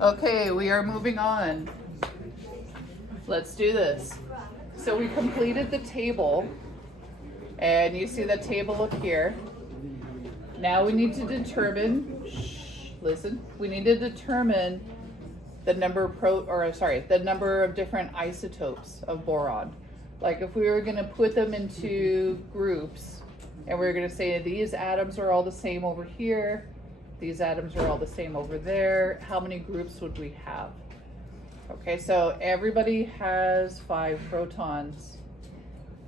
Okay, we are moving on. Let's do this. So we completed the table, and you see the table up here. Now we need to determine, listen, we need to determine the number of the number of different isotopes of boron. Like if we were going to put them into groups, and we were going to say these atoms are all the same over here, these atoms are all the same over there, how many groups would we have? Okay, so everybody has 5 protons,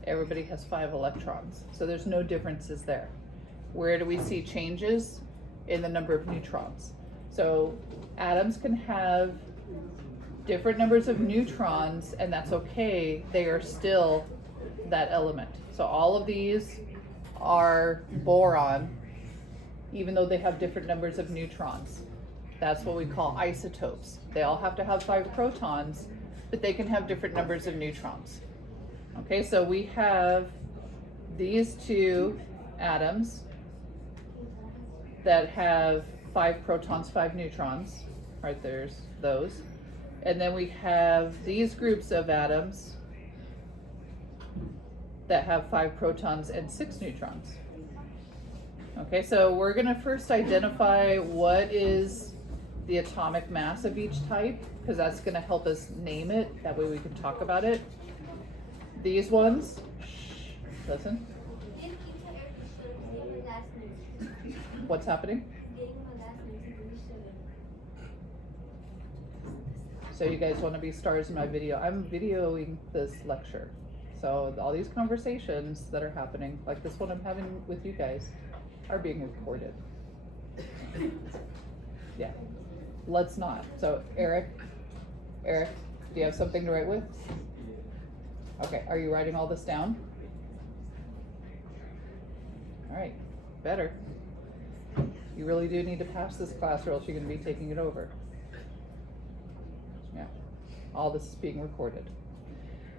everybody has 5 electrons, so there's no differences there. Where do we see changes? In the number of neutrons. So atoms can have different numbers of neutrons, and that's okay, they are still that element. So all of these are boron, even though they have different numbers of neutrons. That's what we call isotopes. They all have to have 5 protons, but they can have different numbers of neutrons. Okay, so we have these 2 atoms that have 5 protons, 5 neutrons. Right, there's those. And then we have these groups of atoms that have 5 protons and 6 neutrons. Okay, so we're going to first identify what is the atomic mass of each type, because that's going to help us name it. That way we can talk about it. These ones, listen. What's happening? So you guys want to be stars in my video. I'm videoing this lecture. So all these conversations that are happening, like this one I'm having with you guys, are being recorded. Yeah, let's not. So Eric, do you have something to write with? Okay, are you writing all this down? All right, better. You really do need to pass this class or else you're going to be taking it over. Yeah, all this is being recorded.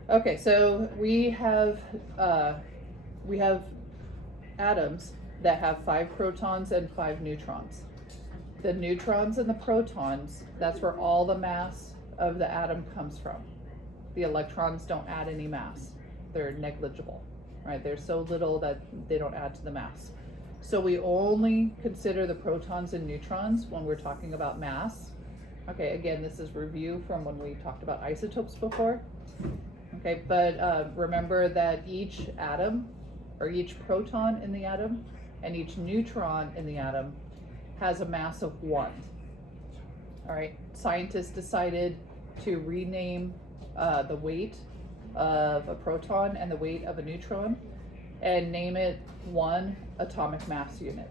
Okay, so we have atoms that have 5 protons and 5 neutrons. The neutrons and the protons, that's where all the mass of the atom comes from. The electrons don't add any mass. They're negligible, right? They're so little that they don't add to the mass. So we only consider the protons and neutrons when we're talking about mass. Okay, again, this is review from when we talked about isotopes before. Okay, but remember that each atom, or each proton in the atom, and each neutron in the atom has a mass of 1. All right, scientists decided to rename the weight of a proton and the weight of a neutron and name it 1 atomic mass unit.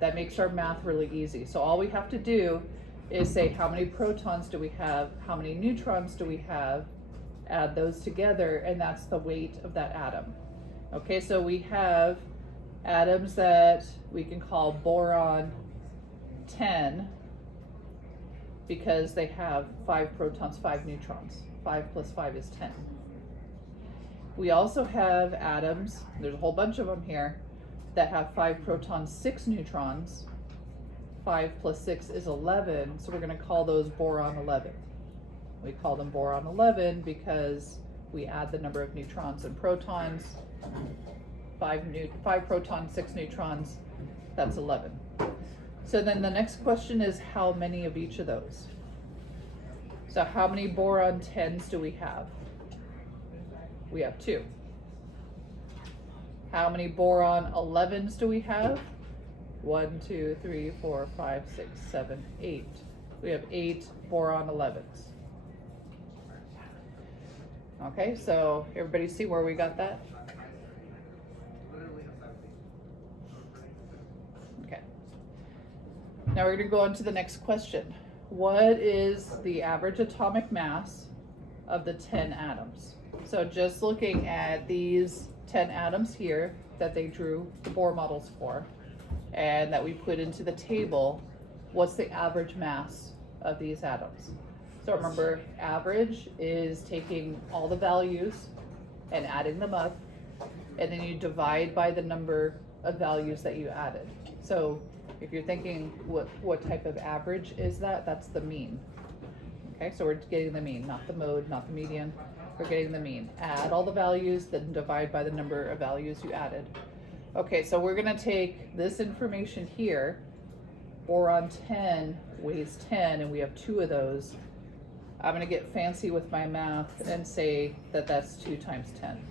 That makes our math really easy. So all we have to do is say how many protons do we have, how many neutrons do we have, add those together, and that's the weight of that atom. Okay, so we have atoms that we can call boron 10 because they have 5 protons, 5 neutrons. 5 plus 5 is 10. We also have atoms, there's a whole bunch of them here, that have 5 protons, 6 neutrons. 5 plus 6 is 11, so we're going to call those boron 11. We call them boron 11 because we add the number of neutrons and protons. 5 protons, 6 neutrons, that's 11. So then the next question is how many of each of those? So how many boron 10s do we have? We have 2. How many boron 11s do we have? 1, 2, 3, 4, 5, 6, 7, 8. We have 8 boron 11s. Okay, so everybody see where we got that? Okay. Now we're going to go on to the next question. What is the average atomic mass of the 10 atoms? So just looking at these 10 atoms here that they drew the Bohr models for and that we put into the table, what's the average mass of these atoms? So remember, average is taking all the values and adding them up, and then you divide by the number of values that you added. So if you're thinking what type of average is that, that's the mean. Okay, so we're getting the mean, not the mode, not the median. We're getting the mean. Add all the values, then divide by the number of values you added. Okay, so we're gonna take this information here. Boron 10 weighs 10, and we have 2 of those. I'm gonna get fancy with my math and say that that's 2 times 10.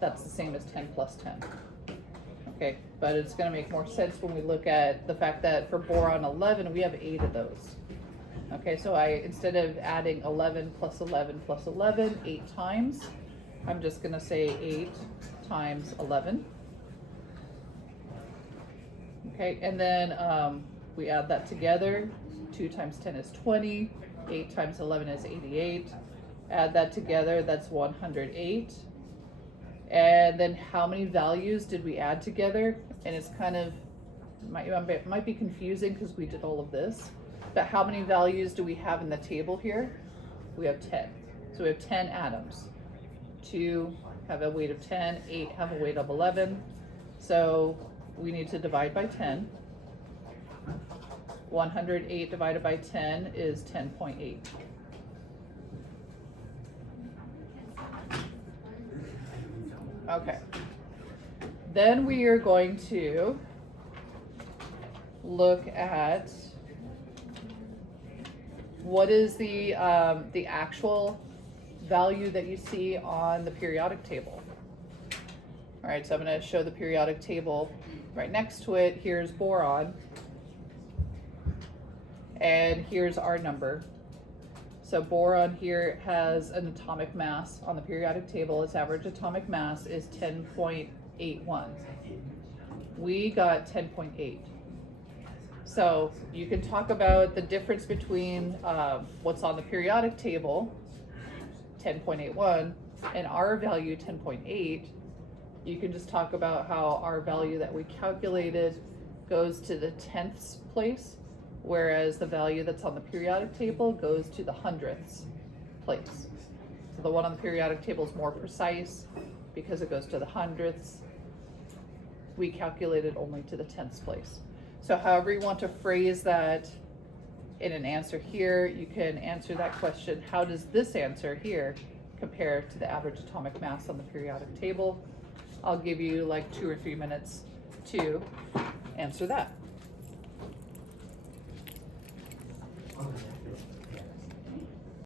That's the same as 10 plus 10. Okay, but it's gonna make more sense when we look at the fact that for boron 11, we have 8 of those. Okay, so instead of adding 11 plus 11 plus 11 8 times, I'm just gonna say 8 times 11. Okay, and then we add that together. 2 times 10 is 20. 8 times 11 is 88. Add that together, that's 108. And then how many values did we add together? And it's kind of, might be confusing because we did all of this. But how many values do we have in the table here? We have 10. So we have 10 atoms. 2 have a weight of 10, 8 have a weight of 11. So we need to divide by 10. 108 divided by 10 is 10.8. Okay. Then we are going to look at what is the actual value that you see on the periodic table. All right, so I'm going to show the periodic table right next to it. Here's boron, and here's our number. So boron here has an atomic mass on the periodic table. Its average atomic mass is 10.81. We got 10.8. So you can talk about the difference between what's on the periodic table, 10.81, and our value, 10.8. You can just talk about how our value that we calculated goes to the tenths place, whereas the value that's on the periodic table goes to the hundredths place. So the one on the periodic table is more precise because it goes to the hundredths. We calculated only to the tenths place. So however you want to phrase that in an answer here, you can answer that question, how does this answer here compare to the average atomic mass on the periodic table? I'll give you like 2 or 3 minutes to answer that. Okay.